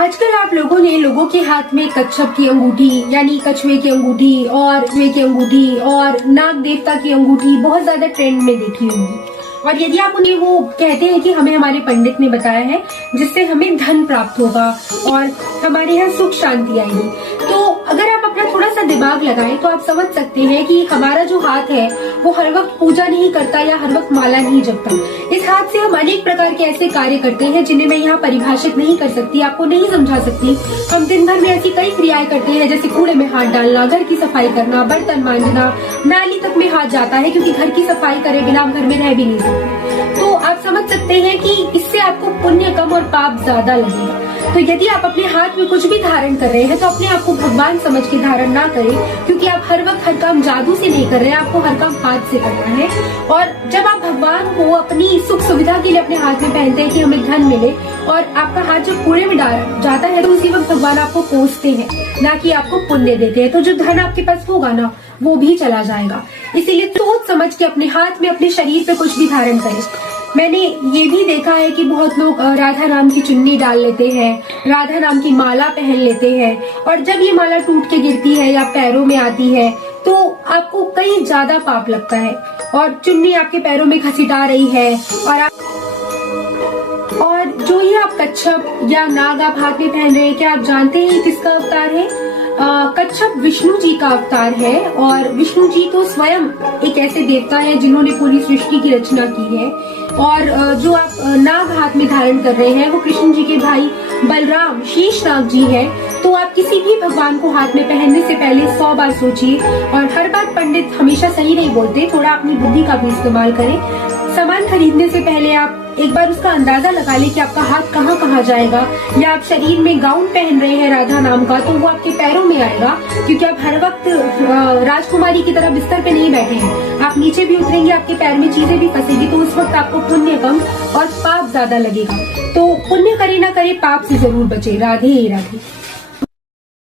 आजकल आप लोगों ने लोगों के हाथ में कच्छप की अंगूठी यानी कछुए की अंगूठी और कुएं की अंगूठी और नाग देवता की अंगूठी बहुत ज्यादा ट्रेंड में देखी होगी। और यदि आप उन्हें वो कहते हैं कि हमें हमारे पंडित ने बताया है जिससे हमें धन प्राप्त होगा और हमारे यहाँ सुख शांति आएगी, तो अगर आप अपना थोड़ा सा दिमाग लगाएं तो आप समझ सकते हैं कि हमारा जो हाथ है वो हर वक्त पूजा नहीं करता या हर वक्त माला नहीं जपता। इस हाथ से हम अनेक प्रकार के ऐसे कार्य करते हैं जिन्हें मैं यहाँ परिभाषित नहीं कर सकती, आपको नहीं समझा सकती। हम दिन भर में ऐसी कई क्रियाएं करते हैं जैसे कूड़े में हाथ डालना, घर की सफाई करना, बर्तन मांजना, नाली तक में हाथ जाता है क्योंकि घर की सफाई करे बिना हम घर में रह भी नहीं सकते। तो आप समझ सकते हैं कि इससे आपको पुण्य कम और पाप ज्यादा लगेगा। तो यदि आप अपने हाथ में कुछ भी धारण कर रहे हैं तो अपने आप को भगवान समझ के धारण ना करें, क्योंकि आप हर वक्त हर काम जादू से नहीं कर रहे हैं, आपको हर काम हाथ से करना है। और जब आप भगवान को अपनी सुख सुविधा के लिए अपने हाथ में पहनते हैं कि हमें धन मिले, और आपका हाथ जब कूड़े में डाल जाता है तो उसी वक्त भगवान आपको कोसते हैं, ना कि आपको पुण्य देते हैं। तो जो धन आपके पास होगा ना वो भी चला जाएगा। इसीलिए सोच समझ के अपने हाथ में अपने शरीर पे कुछ भी धारण करें। मैंने ये भी देखा है कि बहुत लोग राधा नाम की चुन्नी डाल लेते हैं, राधा नाम की माला पहन लेते हैं, और जब ये माला टूट के गिरती है या पैरों में आती है तो आपको कई ज्यादा पाप लगता है, और चुन्नी आपके पैरों में घसीटा रही है। और जो ये आप कच्छप या नाग आप हाथ में पहन रहे हैं, क्या आप जानते हैं किसका अवतार है? कच्छप विष्णु जी का अवतार है, और विष्णु जी तो स्वयं एक ऐसे देवता है जिन्होंने पूरी सृष्टि की रचना की है। और जो आप नाग हाथ में धारण कर रहे हैं वो कृष्ण जी के भाई बलराम शेषनाग जी हैं। तो आप किसी भी भगवान को हाथ में पहनने से पहले 100 बार सोचिए, और हर बार पंडित हमेशा सही नहीं बोलते, थोड़ा अपनी बुद्धि का भी इस्तेमाल करें। सामान खरीदने से पहले आप एक बार उसका अंदाजा लगा लें कि आपका हाथ कहाँ कहाँ जाएगा। या आप शरीर में गाउन पहन रहे हैं राधा नाम का तो वो आपके पैरों में आएगा, क्योंकि आप हर वक्त राजकुमारी की तरह बिस्तर पे नहीं बैठे हैं, आप नीचे भी उतरेंगे, आपके पैर में चीजें भी फंसेगी, तो उस वक्त आपको पुण्य कम और पाप ज्यादा लगेगा। तो पुण्य करे ना करे पाप से जरूर बचे। राधे राधे।